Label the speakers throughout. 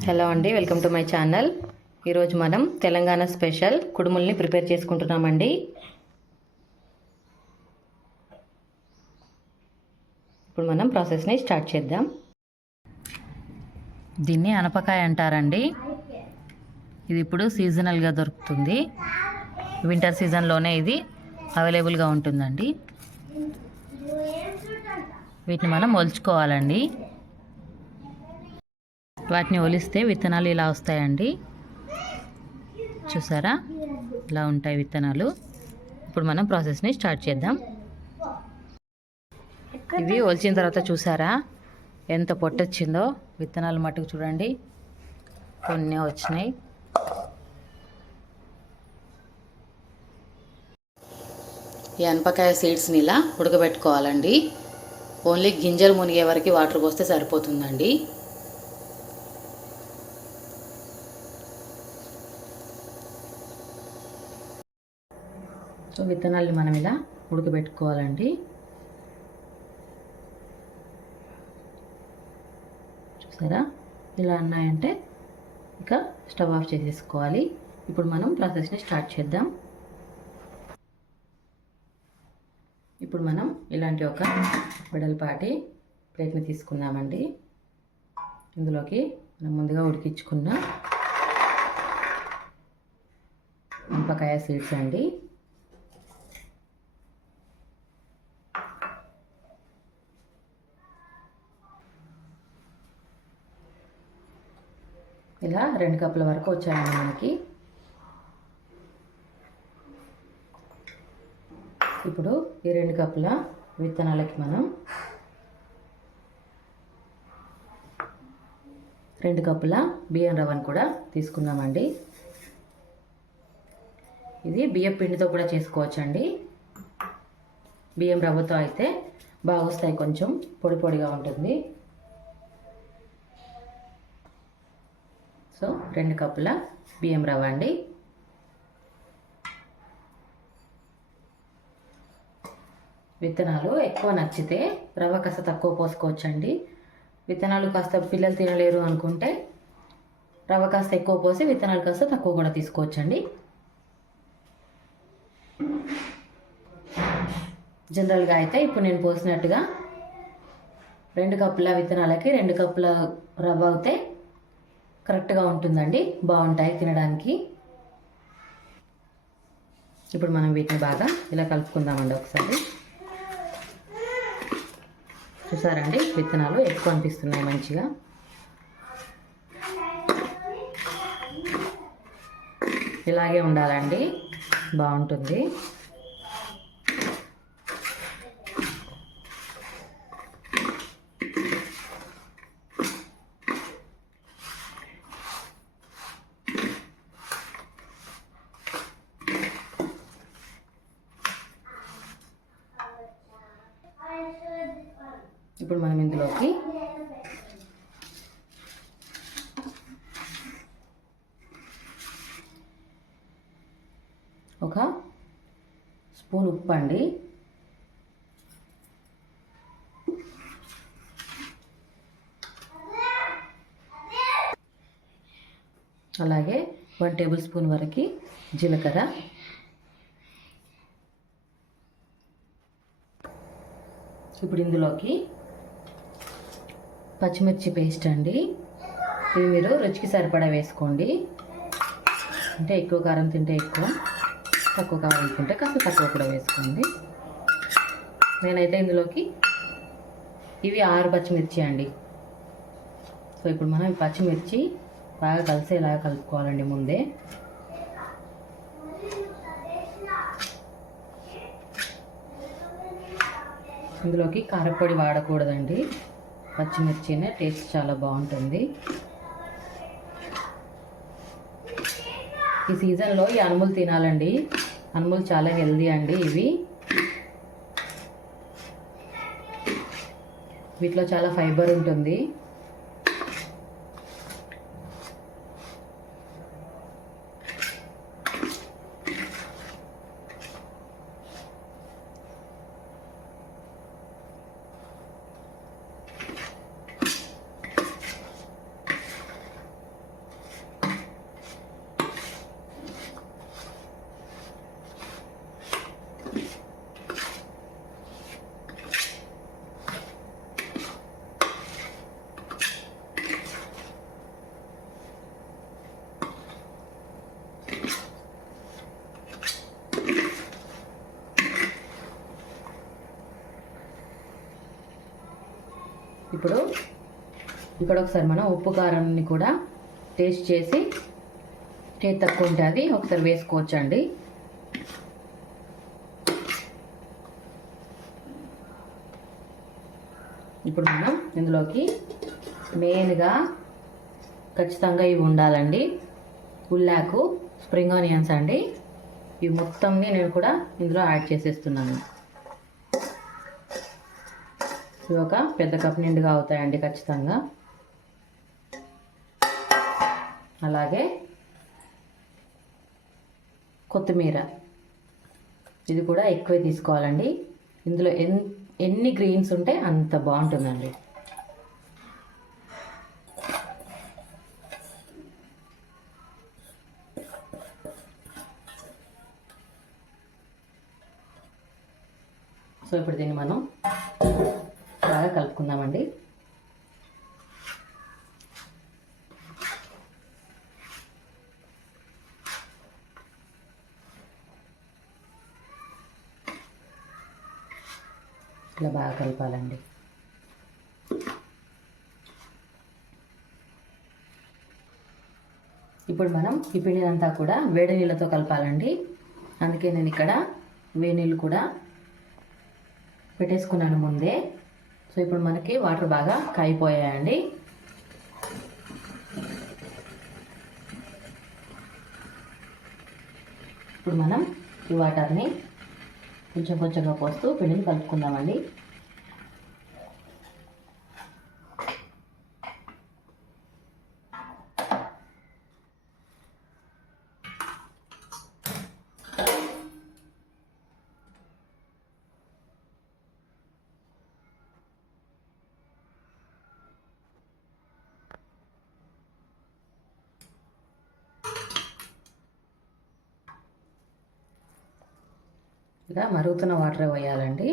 Speaker 1: Hello అండి welcome to my channel. ఈరోజు మనం తెలంగాణ స్పెషల్ కుడుముల్ని ప్రిపేర్ చేసుకుంటున్నామండి. ఇప్పుడు మనం ప్రాసెస్ని స్టార్ట్ చేద్దాం. దీన్ని అనపకాయ అంటారండి. ఇది ఇప్పుడు సీజనల్గా దొరుకుతుంది. వింటర్ సీజన్లోనే ఇది అవైలబుల్గా ఉంటుందండి. వీటిని మనం ఒలుచుకోవాలండి వాటిని ఒలిస్తే విత్తనాలు ఇలా వస్తాయండి. చూసారా? ఇలా ఉంటాయి విత్తనాలు. ఇప్పుడు మనం ప్రాసెస్ని స్టార్ట్ చేద్దాం. ఇవి ఒలిచిన తర్వాత చూసారా? ఎంత పొట్టొచ్చిందో విత్తనాలు మట్టుకు చూడండి. కొన్ని వచ్చినాయి. ఈ అనపకాయ సీడ్స్ని ఇలా ఉడకబెట్టుకోవాలండి. ఓన్లీ గింజలు మునిగే వరకు వాటర్ పోస్తే సరిపోతుందండి. సో విత్తనాల్ని మనం ఇలా ఉడకబెట్టుకోవాలండి. చూసారా? ఇలా అన్నాయంటే ఇక స్టవ్ ఆఫ్ చేసేసుకోవాలి. ఇప్పుడు మనం ప్రాసెస్ని స్టార్ట్ చేద్దాం. ఇప్పుడు మనం ఇలాంటి ఒక వెడల్పాటి ప్లేట్ని తీసుకుందామండి. ఇందులోకి మనం ముందుగా ఉడికించుకున్న మిరపకాయ సీడ్స్ అండి ఇలా రెండు కప్పుల వరకు వచ్చాయండి మనకి. ఇప్పుడు ఈ రెండు కప్పుల విత్తనాలకి మనం రెండు కప్పుల బియ్యం రవ్వను కూడా తీసుకుందామండి. ఇది బియ్యం పిండితో కూడా చేసుకోవచ్చండి. బియ్యం రవ్వతో అయితే బాగా వస్తాయి కొంచెం పొడి పొడిగా ఉంటుంది సో రెండు కప్పుల బియ్యం రవ్వ అండి. విత్తనాలు ఎక్కువ నచ్చితే రవ్వ కాస్త తక్కువ పోసుకోవచ్చండి. విత్తనాలు కాస్త పిల్లలు తినలేరు అనుకుంటే రవ్వ కాస్త ఎక్కువ పోసి విత్తనాలు కాస్త తక్కువ కూడా తీసుకోవచ్చండి. జనరల్గా అయితే ఇప్పుడు నేను పోసినట్టుగా రెండు కప్పుల విత్తనాలకి రెండు కప్పుల రవ్వ అవుతే కరెక్ట్గా ఉంటుందండి. బాగుంటాయి తినడానికి. ఇప్పుడు మనం వీటిని బాగా ఇలా కలుపుకుందామండి ఒకసారి. చూసారండి? విత్తనాలు ఎక్కువ అనిపిస్తున్నాయి మంచిగా. ఇలాగే ఉండాలండి. బాగుంటుంది. ఇప్పుడు మనం ఇందులోకి ఒక స్పూన్ ఉప్పు అండి. అలాగే వన్ టేబుల్ స్పూన్ వరకు జీలకర్ర. ఇప్పుడు ఇందులోకి పచ్చిమిర్చి పేస్ట్ అండి. ఇది మీరు రుచికి సరిపడా వేసుకోండి. అంటే ఎక్కువ కారం తింటే ఎక్కువ తక్కువ కారం తింటే కాస్త తక్కువ కూడా వేసుకోండి. నేనైతే ఇందులోకి ఇవి ఆరు పచ్చిమిర్చి అండి. సో ఇప్పుడు మనం పచ్చిమిర్చి బాగా కలిసేలాగా కలుపుకోవాలండి ముందే. ఇందులోకి కారపొడి వాడకూడదండి. పచ్చిమిర్చినే టేస్ట్ చాలా బాగుంటుంది. ఈ సీజన్లో ఈ అనుములు తినాలండి. అనుములు చాలా హెల్దీ అండి ఇవి. వీటిలో చాలా ఫైబర్ ఉంటుంది. ఇప్పుడు ఇక్కడ ఒకసారి మనం ఉప్పు కారాన్ని కూడా టేస్ట్ చేసి టేస్ట్ తక్కువ ఉంటే అది ఒకసారి వేసుకోవచ్చండి. ఇప్పుడు మనం ఇందులోకి మెయిన్గా ఖచ్చితంగా ఇవి ఉండాలండి. ఉల్లాకు స్ప్రింగ్ ఆనియన్స్ అండి. ఇవి మొత్తంని నేను కూడా ఇందులో యాడ్ చేసేస్తున్నాను. ఇవి ఒక పెద్ద కప్ నిండుగా అవుతాయండి ఖచ్చితంగా. అలాగే కొత్తిమీర. ఇది కూడా ఎక్కువే తీసుకోవాలండి. ఇందులో ఎన్ ఎన్ని గ్రీన్స్ ఉంటే అంత బాగుంటుందండి. సో ఇప్పుడు దీన్ని మనం బాగా కలుపుకుందామండి. ఇట్లా బాగా కలపాలండి. ఇప్పుడు మనం ఈ పిండినంతా కూడా వేడి నీళ్ళతో కలపాలండి. అందుకే నేను ఇక్కడ వేడి నీళ్ళు కూడా పెట్టేసుకున్నాను ముందే. సో ఇప్పుడు మనకి వాటర్ బాగా కాయిపోయాయండి. ఇప్పుడు మనం ఈ వాటర్ని కొంచెం కొంచెంగా పోస్తూ పిండిని కలుపుకుందామండి. ఇలా మరుగుతున్న వాటర్ వేయాలండి.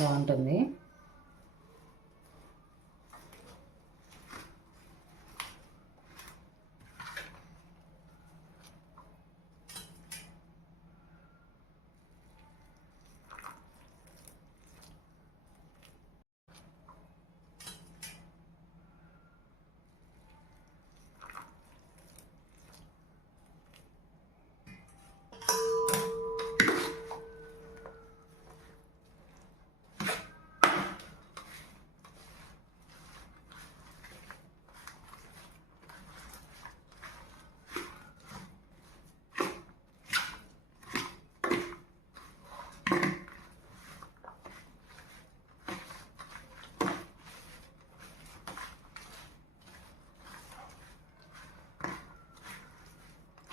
Speaker 1: బాగుంటుంది.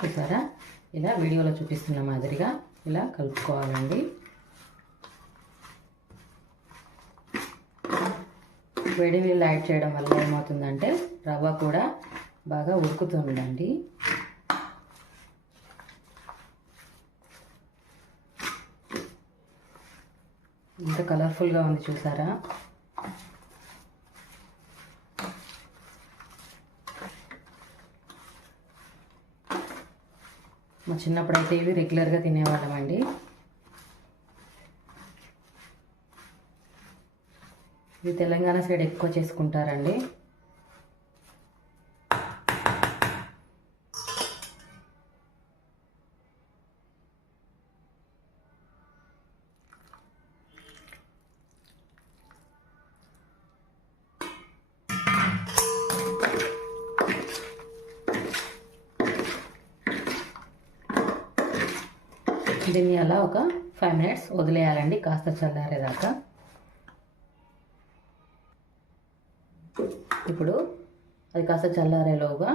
Speaker 1: చూసారా ఇలా వీడియోలో చూపిస్తున్న మాదిరిగా ఇలా కలుపుకోవాలండి. వేడి నీళ్ళు యాడ్ చేయడం వల్ల ఏమవుతుందంటే రవ్వ కూడా బాగా ఉడుకుతుందండి. ఇంత కలర్ఫుల్గా ఉంది చూసారా? మా చిన్నప్పుడు అయితే ఇవి రెగ్యులర్గా తినేవాళ్ళం అండి. ఇది తెలంగాణ సైడ్ ఎక్కువ చేసుకుంటారండి. దీన్ని అలా ఒక ఫైవ్ మినిట్స్ వదిలేయాలండి. కాస్త చల్లారేదాకా. ఇప్పుడు అది కాస్త చల్లారేలోగా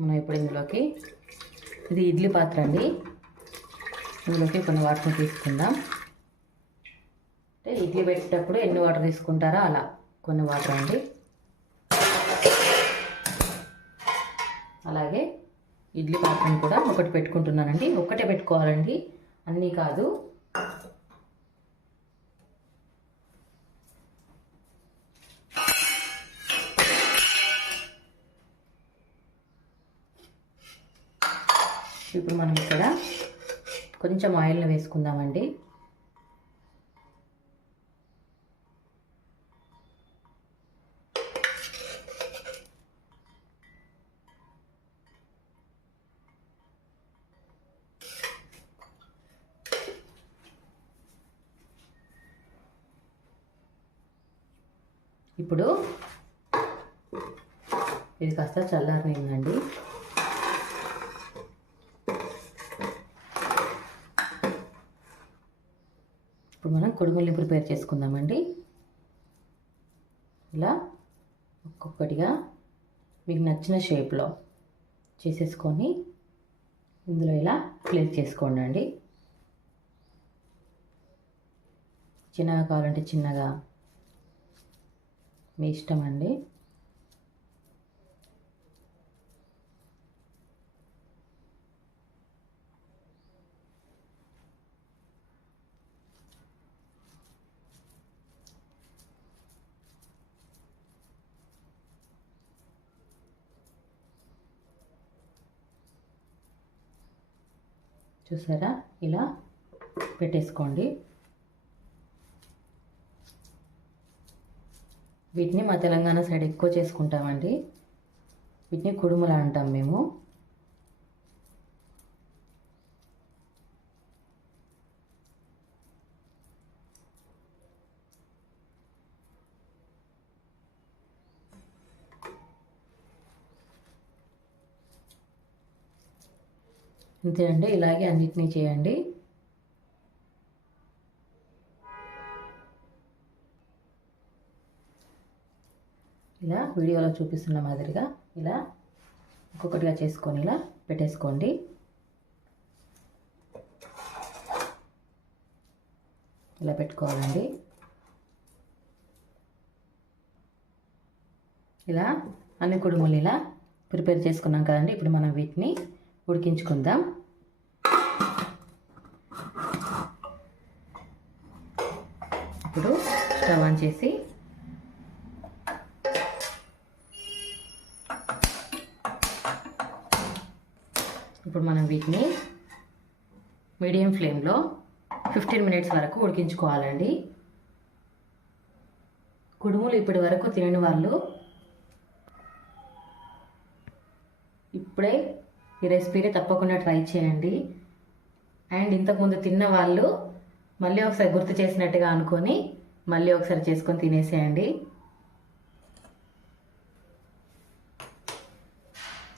Speaker 1: మనం ఇప్పుడు ఇందులోకి ఇది ఇడ్లీ పాత్ర అండి. ఇందులోకి కొన్ని వాటర్ తీసుకుందాం. అంటే ఇడ్లీ పెట్టేటప్పుడు ఎన్ని వాటర్ తీసుకుంటారో అలా కొన్ని వాటర్ అండి. అలాగే ఇడ్లీ పాత్రను కూడా ఒకటి పెట్టుకుంటున్నానండి. ఒకటే పెట్టుకోవాలండి. అన్నీ కాదు. ఇప్పుడు మనం ఇక్కడ కొంచెం ఆయిల్ని వేసుకుందామండి. ఇప్పుడు ఇది కాస్త చల్లారనిందండి ఇప్పుడు మనం కుడుముల్ని ప్రిపేర్ చేసుకుందామండి. ఇలా ఒక్కొక్కటిగా మీకు నచ్చిన షేప్లో చేసేసుకొని ఇందులో ఇలా ప్లేస్ చేసుకోండి అండి చిన్నగా కావాలంటే చిన్నగా మీ ఇష్టం అండి. చూసారా? ఇలా పెట్టేసుకోండి. వీటిని మా తెలంగాణ సైడ్ ఎక్కువ చేసుకుంటామండి. వీటిని కుడుములు అంటాం మేము. అంతేనండి ఇలాగే అన్నిటినీ చేయండి. వీడియోలో చూపిస్తున్న మాదిరిగా ఇలా ఒక్కొక్కటిగా చేసుకొని ఇలా పెట్టేసుకోండి. ఇలా పెట్టుకోవాలండి. ఇలా అన్ని కుడుములు ఇలా ప్రిపేర్ చేసుకున్నాం కదండి. ఇప్పుడు మనం వీటిని ఉడికించుకుందాం. ఇప్పుడు స్టవ్ ఆన్ చేసి ఇప్పుడు మనం వీటిని మీడియం ఫ్లేమ్లో ఫిఫ్టీన్ మినిట్స్ వరకు ఉడికించుకోవాలండి. కుడుములు ఇప్పటి వరకు తినని వాళ్ళు ఇప్పుడే ఈ రెసిపీని తప్పకుండా ట్రై చేయండి. అండ్ ఇంతకుముందు తిన్న వాళ్ళు మళ్ళీ ఒకసారి గుర్తు చేసినట్టుగా అనుకొని మళ్ళీ ఒకసారి చేసుకొని తినేసేయండి.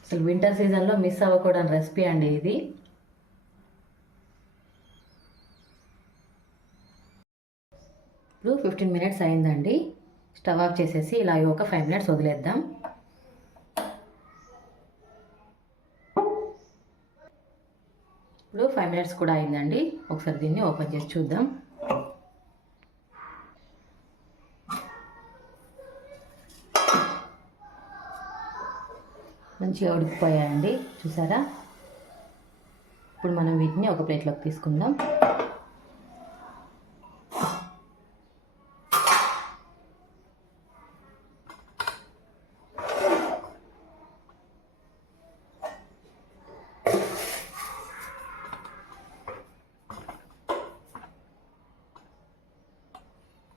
Speaker 1: అసలు వింటర్ సీజన్లో మిస్ అవ్వకూడని రెసిపీ అండి ఇది. ఇప్పుడు ఫిఫ్టీన్ మినిట్స్ అయిందండి. స్టవ్ ఆఫ్ చేసేసి ఇలా ఒక ఫైవ్ మినిట్స్ వదిలేద్దాం. ఇప్పుడు ఫైవ్ మినిట్స్ కూడా అయిందండి. ఒకసారి దీన్ని ఓపెన్ చేసి చూద్దాం. మంచిగా ఉడికిపోయాయండి. చూసారా? ఇప్పుడు మనం వీటిని ఒక ప్లేట్లోకి తీసుకుందాం.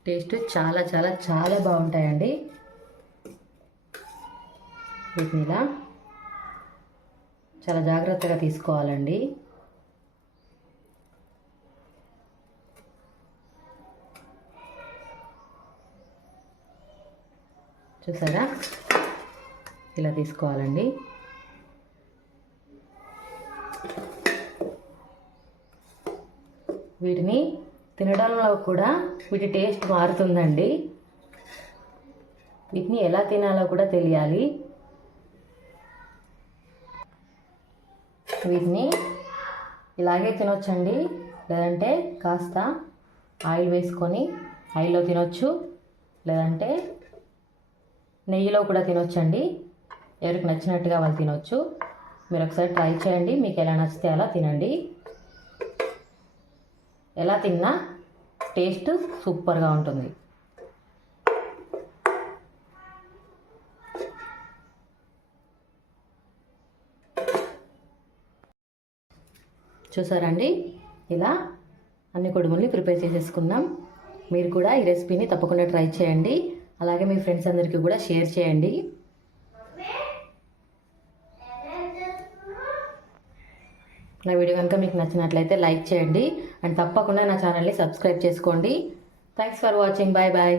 Speaker 1: టేస్ట్ చాలా చాలా చాలా బాగుంటాయండి. వీటిని ఇలా చాలా జాగ్రత్తగా తీసుకోవాలండి. చూసారా? ఇలా తీసుకోవాలండి. వీటిని తినడంలో కూడా వీటి టేస్ట్ మారుతుందండి. వీటిని ఎలా తినాలో కూడా తెలియాలి. వీటిని ఇలాగే తినొచ్చండి. లేదంటే కాస్త ఆయిల్ వేసుకొని ఆయిల్లో తినొచ్చు. లేదంటే నెయ్యిలో కూడా తినొచ్చండి. ఎవరికి నచ్చినట్టుగా వాళ్ళు తినొచ్చు. మీరు ఒకసారి ట్రై చేయండి. మీకు ఎలా నచ్చితే అలా తినండి. ఎలా తిన్నా టేస్ట్ సూపర్గా ఉంటుంది. చూసారండి? ఇలా అన్ని కొడుముల్ని ప్రిపేర్ చేసేసుకుందాం. మీరు కూడా ఈ రెసిపీని తప్పకుండా ట్రై చేయండి. అలాగే మీ ఫ్రెండ్స్ అందరికీ కూడా షేర్ చేయండి. నా వీడియో కనుక మీకు నచ్చినట్లయితే లైక్ చేయండి. అండ్ తప్పకుండా నా ఛానల్ని సబ్స్క్రైబ్ చేసుకోండి. Thanks for watching bye bye